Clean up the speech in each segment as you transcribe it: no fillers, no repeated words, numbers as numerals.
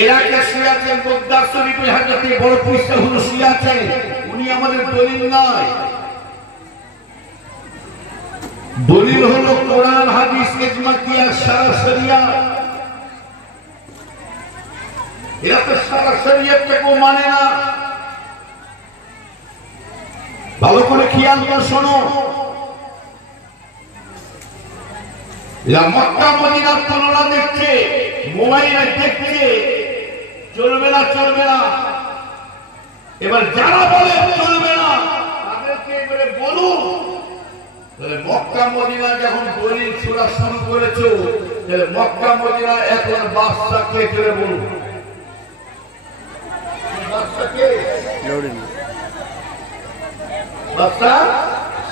এরাকে শিয়াছেন বগদাদ শরীফের হাজতে বড় পৃষ্ঠা হলো শিয়াছেন, উনি আমাদের দলিল নয়। দলিল হলো কোরআন হাদিস ইজমা কিয়াস সারা শরিয়াত। এরা তো সারা শরিয়াতটাকে মানে না। ভালো করে খেয়াল করে শোনো, মক্কা মদিনার তুলনা দেখছে, মোবাইলে দেখছে, চলবে না চলবে না। এবার যারা বলে চলবে না তাদেরকে এবারে বলুন, মক্কা মদিনা যখন দলিল ছোড়া শুরু করেছো, তাহলে মক্কা মদিনা এখন বাদশা কে করে বলুন। বাদশা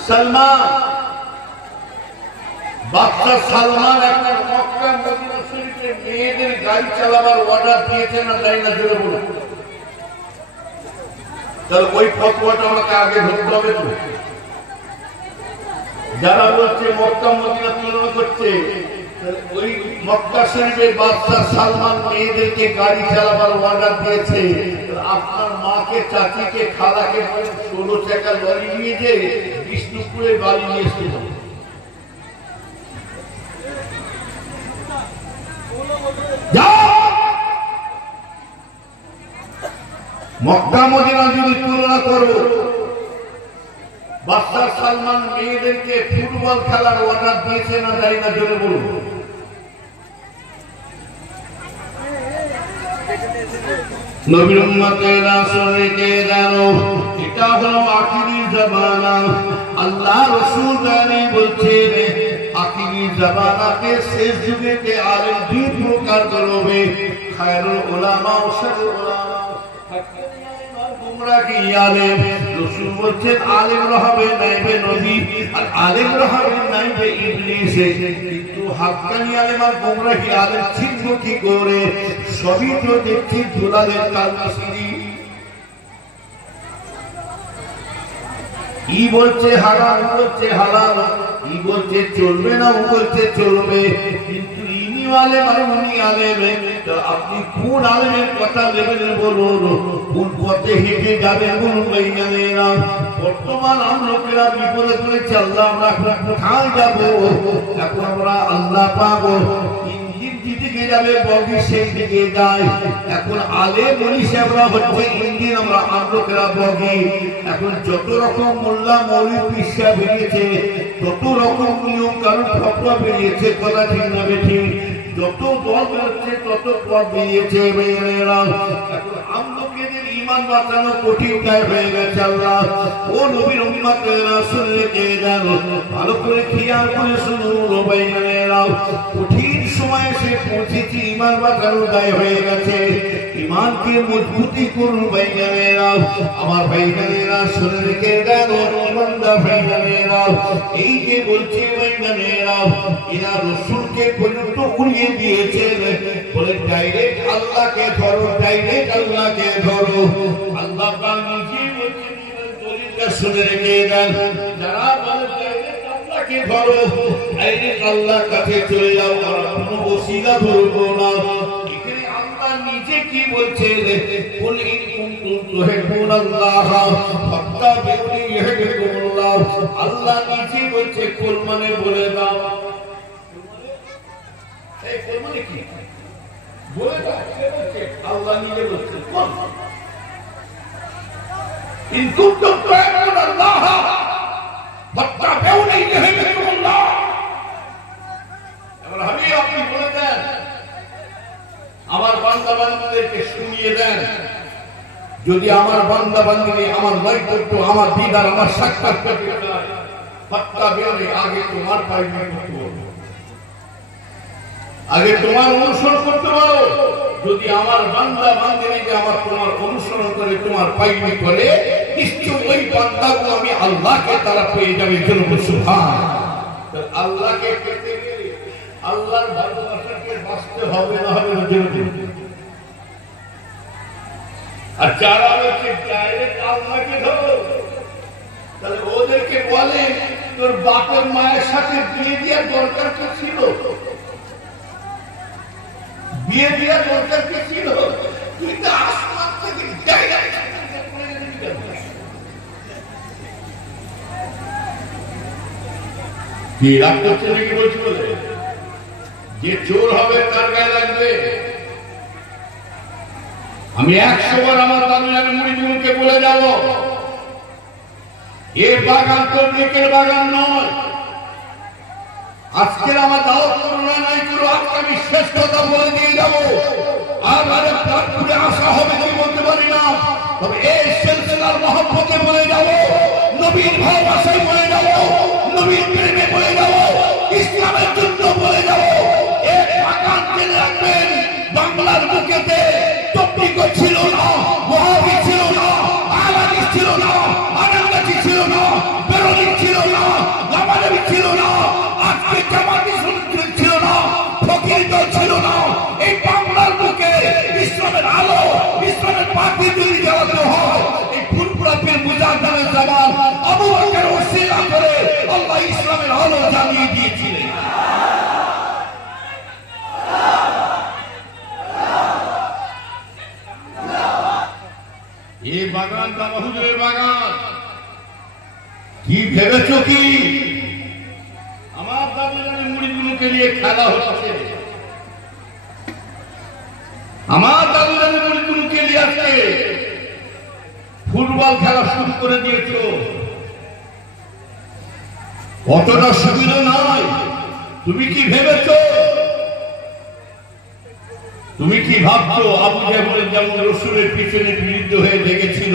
সালমান। বাদশা সালমান এখন মক্কা মদিনা শরীফে মেয়েদের গাড়ি চালাবার অর্ডার দিয়েছে না তাই না জোরে বলুন। তাহলে ওই ফতোয়াটা আমাকে আগে ধরতে হবে তো। যারা বলছে মক্কা মদিনা তুলনা করছে, ওই মক্কা শরীফের বাদশা সালমান মেয়েদেরকে গাড়ি চালাবার অর্ডার দিয়েছে। আপনার মাকে, চাচিকে, খালাকে 16 চাকা লরি নিয়ে যে বিষ্ণুপুরে বাড়ি নিয়ে এসেছিল। মক্কা মদিনা যদি তুলনা করো, বাদশা সালমান মেয়েদেরকে ফুটবল খেলার অর্ডার দিয়েছে না তাই না জোরে বলুন। নবীর উম্মতেরা শুনতে জানো, এটা হলো আখিরি জামানা। আল্লাহ রাসূল জানি বলছেন, আখিরি জামানাতে শেষ যুগেতে আলেম দুই প্রকার করবে, খায়রুল উলামা ও শারুল উলামা। গুমরাহি আলেম, রাসূল বলছেন আলেমরা হবে নাইবে নবী আর আলেমরা হবে নাইবে ইবলিস। কিন্তু হাক্কানি আলেম আর গুমরাহি আলেম চিনব কি করে? সবই তো দেখছি দুলালের কালমিস্ত্রি। ই বলছে হারাম, বলছে হালাল, ই বলছে চলবে না, ও বলছে চলবে। কিন্তু ইনি আলেম আর উনি আলেম, আপনি কোন আলেমের কথা নেবেন বলুন, কোন পথে হেঁটে যাবেন বলুন। বৈজ্ঞানিকরা বর্তমান লোকেরা বিপদে পড়েছে, আল্লাহ আমরা কোথায় যাবো? এখন আমরা আল্লাহ পাবো, ইঞ্জিন যেদিকে যাবে বগি সেই দিকে যায়। এখন আলেম মনীষীরা হচ্ছে ইঞ্জিন, আমরা লোকেরা বগি। এখন যত রকম মোল্লা মৌলভী পিসা বেরিয়েছে, তত রকম নিয়ম কানুন ফতোয়া বেরিয়েছে, কথা ঠিক না বেঠিক? যত দল বেরোচ্ছে তত পথ বেরিয়েছে। এখন আমলোকেদের ঈমান বাঁচানো কঠিন কাজ হয়ে গেছে। আল্লাহ ও নবীর উম্মতেরা শুনলে কে জানো, ভালো করে খেয়াল করে শুনুন। কঠিন সময় সে পৌঁছেছি, ঈমান বাঁচানো দায় হয়ে গেছে। ঈমানকে মজবুতি করুন ভাইজানেরা, আমার ভাইজানেরা শুনলে কে জানো, ঈমানদার ভাইজানেরা। এই যে বলছে ভাইজানেরা, এরা রাসূলকে পর্যন্ত উড়িয়ে দিয়েছেন, বলে ডাইরেক্ট আল্লাহকে ধরো, ডাইরেক্ট আল্লাহকে ধরো। আল্লাহ পাক নিজে বলছেন, দলিলটা শুনে রেখে দেন, যারা বলে ডাইরেক্ট আল্লাহকে ধরো, ডাইরেক্ট আল্লাহর কাছে চলে যাও, আর কোনো ওসিলা ধরবো না। এখানে আল্লাহ নিজে কি বলছেন, কুল ইন কুনতুম তুহিব্বুনাল্লাহ ফাত্তাবিউনি ইউহিব্বুকুমুল্লাহ। আল্লাহ নিজে বলছে, কুল মানে বলে দাও। এই কুল মানে কি? বলে দাও। কে বলছে? আল্লাহ নিজে বলছে, কুল ইন কুনতুম তুহিব্বুনাল্লাহ ফাত্তাবিউনি ইউহিব্বুকুমুল্লাহ। এবার হাবিব আপনি বলে দেন, আমার বান্দা বান্দীদেরকে শুনিয়ে দেন, যদি আমার বান্দা বান্দী আমার নৈকট্য, আমার দিদার, আমার সাক্ষাৎ করতে চায়, ফাত্তাবিউনি, আগে তোমার পায়নি করতে হবে, আগে তোমার অনুসরণ করতে পারো। যদি আমার বান্দা বান্দীকে আমার তোমার অনুসরণ করে, তোমার পায়নি করে, নিশ্চয় ওই বান্দাকে আমি আল্লাহকে তারা পেয়ে যাবে। সুবহানাল্লাহ। আল্লাহকে পেতে গেলে আল্লাহর ভালোবাসাকে বাঁচতে হবে, না হবে না জরুরি। আর যারা হচ্ছে ডাইরেক্ট আল্লাহকে ধরো, তাহলে ওদেরকে বলে তোর বাপের মায়ের সাথে বিয়ে দেওয়ার দরকার তো ছিল? বিয়ে দিয়া দরকার কি ছিল? কিন্তু আসমান থেকে কি রাগ করছে নাকি বলছি বলে? যে চোর হবে তার গায়ে লাগবে। আমি 100 বার আমার দাদুজান মুড়িদুলকে বলে যাব, এ বাগান তো নেকের বাগান নয়। আজকের আমার দাওয়াত করোনা নাই করো, আজকে আমি শেষ কথা বলে দিয়ে যাব। আর প্রাণপুরে আসা হবে আমি বলতে পারি না, তবে এই সিলসিলার মহব্বতে বলে যাব, নবীর ভালোবাসায় বলে যাব, নবীর প্রেমে বলে যাব, ইসলামের জন্য বলে যাব। এক বাগান জেনে রাখবেন, বাংলার বুকেতে তবলিগ ছিল না, ওয়াহাবি ছিল না, আলাদি ছিল না, আনাঙ্গাজি ছিল না, বেরোলি ছিল না, লামানবী ছিল না, আজকে জামাতি ছিল না, ফকির দল ছিল না। এই বাংলার বুকে ইসলামের আলো, ইসলামের পাখি যদি জ্বালাতে হয়, এই ফুরফুরা পীর মুজাহিদের জামান আবু বকর ওসিলা করে আল্লাহ ইসলামের আলো জ্বালিয়ে দিয়েছিলেন। এই বাগান বাবা হুজুরের বাগান। কি ভেবেছ কি আমার দাদুজানের মুড়িগুলোকে নিয়ে খেলা হচ্ছে? আমার দাদুজানের মুড়িগুলোকে নিয়ে আজকে ফুটবল খেলা শুরু করে দিয়েছ। অতটা সুবিধা নয়। তুমি কি ভেবেছ? তুমি কি ভাবছো আবু জাহেল যেমন রসুলের পিছনে বিরুদ্ধ হয়ে লেগেছিল,